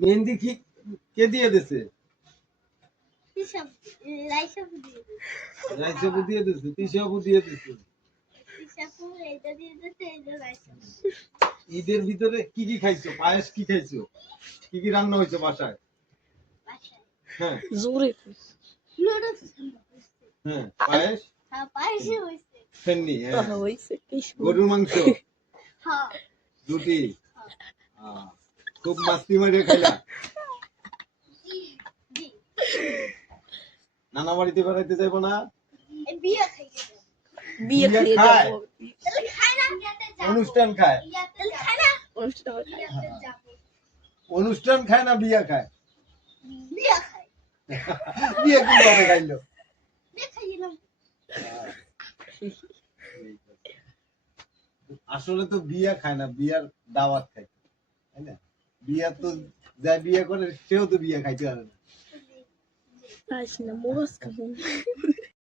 মেহেন্দি কি কে দিয়ে দিছে? রাইসাবু দিয়ে দিছে, তিশাবু দিয়ে দিছে। ঈদের ভিতরে কি কি খাইছো? পায়েস কি খাইছো? কি কি রান্না হয়েছে বাসায়? হ্যাঁ জোরে হ্যাঁ পায়েস ফেন্নি, হ্যাঁ হইছে গরুর মাংস, রুটি, খুব মাস্তি মারিয়ে খাইলা। নানা বাড়িতে বেড়াইতে যাইবো না? বিয়ে বিয়ে খেয়ে খায়? যাবো অনুষ্ঠান খায়? অনুষ্ঠান খায় না বিয়ে খায়? বিয়ে কোন ভাবে খাইলো? আসলে তো বিয়ে খায় না, বিয়ার দাওয়াত খায়, তাই না? বিয়া তো যা বিয়ে করে সেও তো বিয়ে খাইতে পারে না। আসলে মোরস খাবো